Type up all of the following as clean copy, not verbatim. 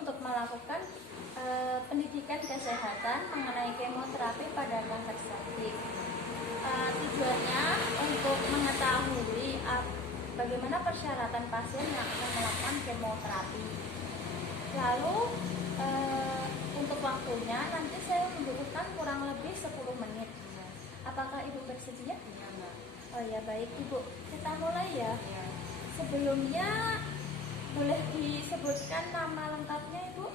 untuk melakukan pendidikan kesehatan mengenai kemoterapi pada kanker cervix. Tujuannya untuk mengetahui bagaimana persyaratan pasien yang akan melakukan kemoterapi. Lalu untuk waktunya nanti saya membutuhkan kurang lebih 10 menit. Apakah Ibu bersedia? Iya, Mbak. Oh ya, baik Ibu. Kita mulai ya. Iya. Sebelumnya boleh disebutkan nama lengkapnya Ibu?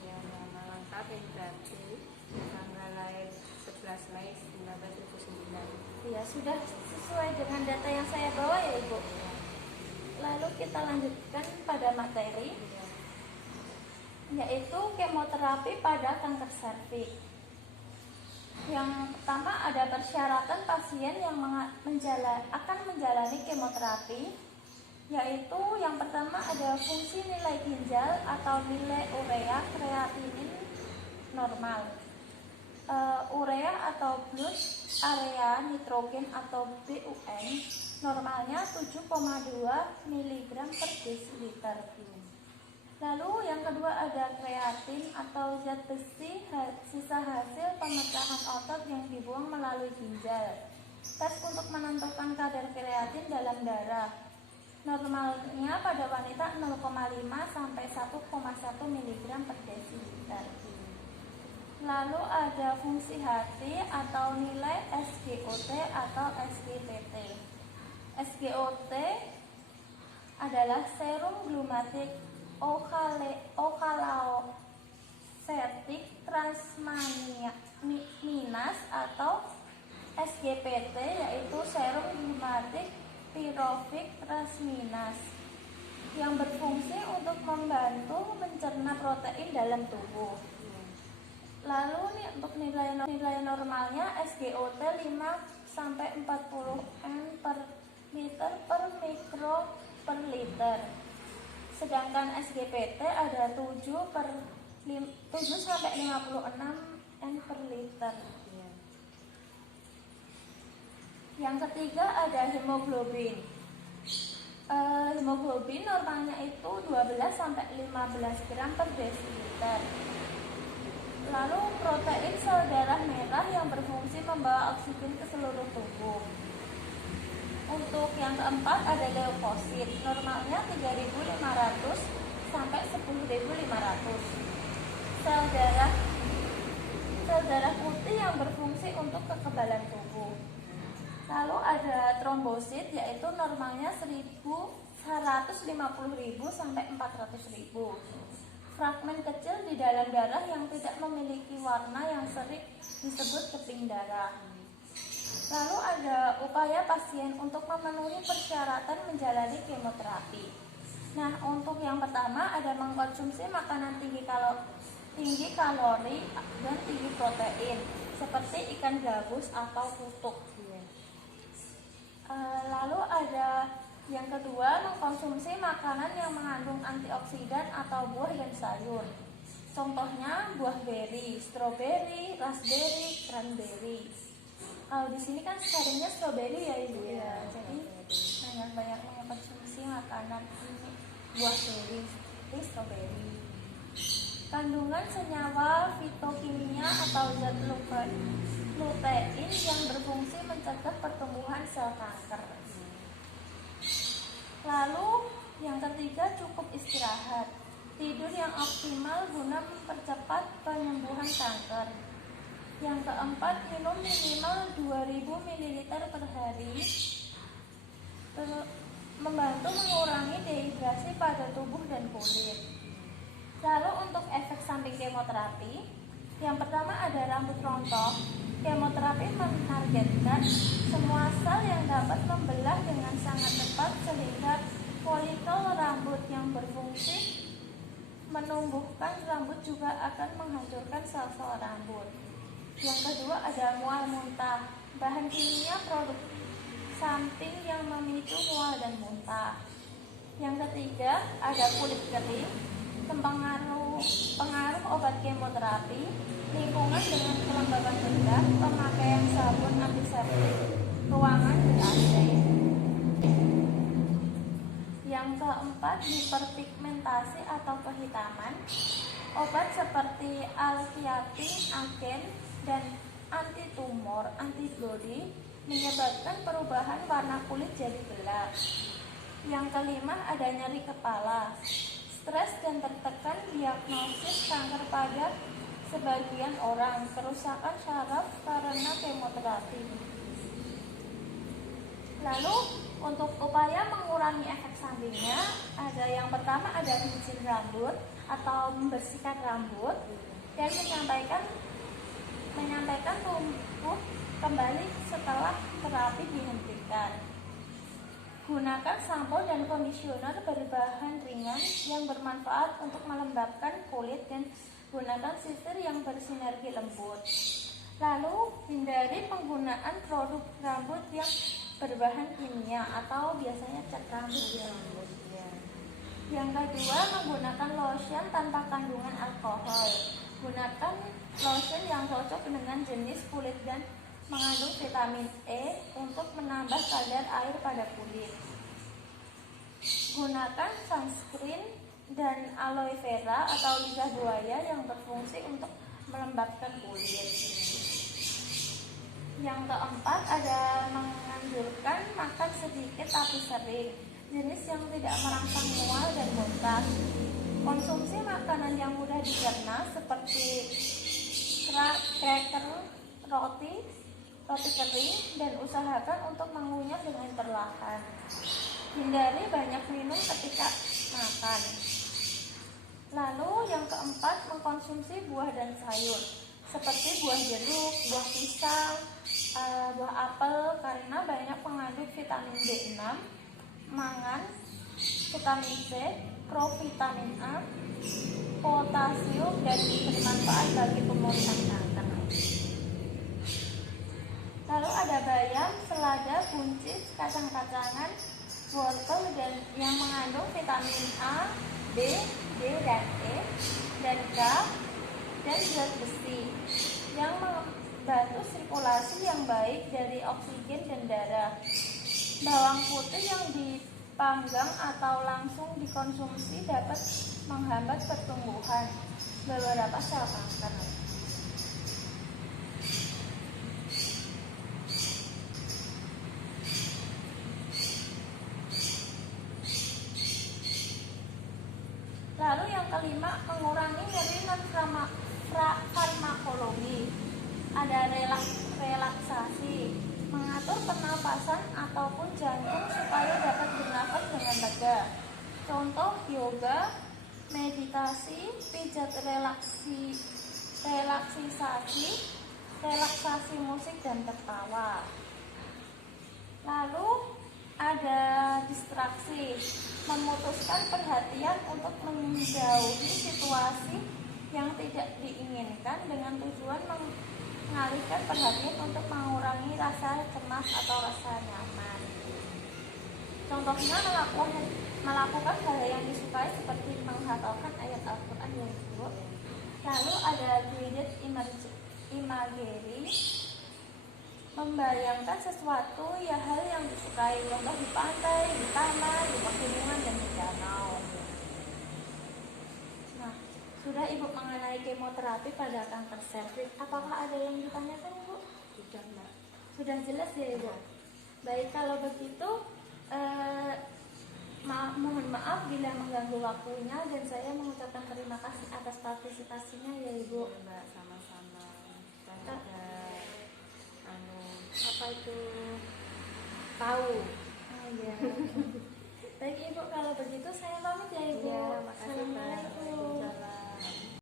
Iya, nama lengkap Indrati, tanggal lahir 11 Mei 1979. Ya, sudah sesuai dengan data yang saya bawa ya Ibu. Lalu kita lanjutkan pada materi, yaitu kemoterapi pada kanker serviks. Yang pertama ada persyaratan pasien yang akan menjalani kemoterapi, yaitu yang pertama ada fungsi nilai ginjal atau nilai urea kreatinin normal, urea atau blood area nitrogen atau BUN normalnya 7,2 mg per desiliter. Lalu yang kedua ada kreatin atau zat besi sisa hasil pemecahan otot yang dibuang melalui ginjal. Tes untuk menentukan kadar kreatin dalam darah. Normalnya pada wanita 0,5 sampai 1,1 mg per desiliter. Lalu ada fungsi hati atau nilai SGOT atau SGPT. SGOT adalah serum glutamat oxaloacetic transaminase atau SGPT, yaitu serum glutamat pirofik transminase yang berfungsi untuk membantu mencerna protein dalam tubuh. Lalu nih untuk nilai normalnya SGOT 5 sampai 40 m per liter per mikro per liter. Sedangkan SGPT ada 7 sampai 56 m per liter. Yang ketiga ada hemoglobin. Hemoglobin normalnya itu 12 sampai 15 gram per desiliter. Lalu protein sel darah merah yang berfungsi membawa oksigen ke seluruh tubuh. Untuk yang keempat ada leukosit, normalnya 3.500 sampai 10.500. Sel darah putih yang berfungsi untuk kekebalan tubuh. Lalu ada trombosit, yaitu normalnya 150.000 sampai 400.000. Fragmen kecil di dalam darah yang tidak memiliki warna yang sering disebut keping darah. Lalu ada upaya pasien untuk memenuhi persyaratan menjalani kemoterapi. Nah, untuk yang pertama ada mengkonsumsi makanan tinggi kalori dan tinggi protein seperti ikan gabus atau kutuk. Lalu ada yang kedua mengkonsumsi makanan yang mengandung antioksidan atau buah dan sayur. Contohnya buah beri, stroberi, raspberry, cranberry. Di sini kan seringnya stroberi ya Ibu ya. Jadi banyak mengkonsumsi makanan ini buah beri seperti stroberi. Kandungan senyawa fitokimia atau zat lutein yang berfungsi mencegah pertumbuhan sel kanker. Lalu yang ketiga cukup istirahat. Tidur yang optimal guna mempercepat penyembuhan kanker. Yang keempat, minum minimal 2000 ml per hari, membantu mengurangi dehidrasi pada tubuh dan kulit. Lalu untuk efek samping kemoterapi, yang pertama ada rambut rontok. Kemoterapi menargetkan semua sel yang dapat membelah dengan sangat cepat sehingga folikel rambut yang berfungsi menumbuhkan rambut juga akan menghancurkan sel-sel rambut. Yang kedua ada mual muntah, bahan kimia produk samping yang memicu mual dan muntah. Yang ketiga ada kulit kering, pengaruh obat kemoterapi, lingkungan dengan kelembaban rendah, pemakaian sabun antiseptik, ruangan ber-AC. Yang keempat hiperpigmentasi atau kehitaman. Obat seperti alkiatin, agen, dan antitumor, antibodi menyebabkan perubahan warna kulit jadi gelap. Yang kelima, ada nyeri kepala, stres dan tertekan, diagnosis kanker pada sebagian orang, kerusakan saraf karena kemoterapi. Lalu untuk upaya mengurangi efek sampingnya, ada yang pertama ada cuci rambut atau membersihkan rambut dan menyampaikan tubuh kembali setelah terapi dihentikan. Gunakan sampo dan kondisioner berbahan ringan yang bermanfaat untuk melembabkan kulit dan gunakan sisir yang bersinergi lembut. Lalu hindari penggunaan produk rambut yang berbahan kimia atau biasanya cat rambut. Yang kedua, menggunakan lotion tanpa kandungan alkohol. Gunakan lotion yang cocok dengan jenis kulit dan mengandung vitamin E untuk menambah kadar air pada kulit. Gunakan sunscreen dan aloe vera atau lidah buaya yang berfungsi untuk melembabkan kulit. Yang keempat, ada menganjurkan makan sedikit tapi sering, jenis yang tidak merangsang mual dan muntah. Konsumsi makanan yang mudah dicerna seperti cracker, roti kering, dan usahakan untuk mengunyah dengan perlahan. Hindari banyak minum ketika makan. Lalu yang keempat, mengkonsumsi buah dan sayur seperti buah jeruk, buah pisang, buah apel karena banyak mengandung vitamin B6, mangan, vitamin C, provitamin A, potasium, dan bermanfaat bagi pemulihan kanker. Lalu ada bayam, selada, buncis, kacang-kacangan, wortel dan yang mengandung vitamin A, B, D dan E, dan K, dan zat besi yang membantu sirkulasi yang baik dari oksigen dan darah. Bawang putih yang dipanggang atau langsung dikonsumsi dapat menghambat pertumbuhan beberapa sel kanker. Lalu yang kelima, mengurangi nyeri non-farmakologi. Ada relaksasi, mengatur pernapasan ataupun jantung supaya dapat bernafas dengan lega. Contoh yoga, meditasi, pijat relaksasi musik dan tertawa. Lalu ada distraksi, memutuskan perhatian untuk menjauhi situasi yang tidak diinginkan dengan tujuan mengalihkan perhatian untuk mengurangi rasa cemas atau rasa nyaman. Contohnya melakukan hal yang disukai seperti menghafalkan ayat Al-Quran yang disebut. Lalu ada guided imagery, membayangkan sesuatu ya hal yang disukai, contoh di pantai, di taman, di pegunungan, dan di danau. Nah, sudah Ibu mengenai kemoterapi pada kanker serviks. Apakah ada yang ditanyakan Ibu? Sudah, Mbak. Sudah jelas ya Ibu? Baik, kalau begitu mohon maaf bila mengganggu waktunya dan saya mengucapkan terima kasih atas partisipasinya ya Ibu. Ya, Mbak, sama-sama. Dan apa itu tahu. Oh iya. Baik Ibu, kalau begitu saya pamit ya Ibu. Ya, makasih Mbak.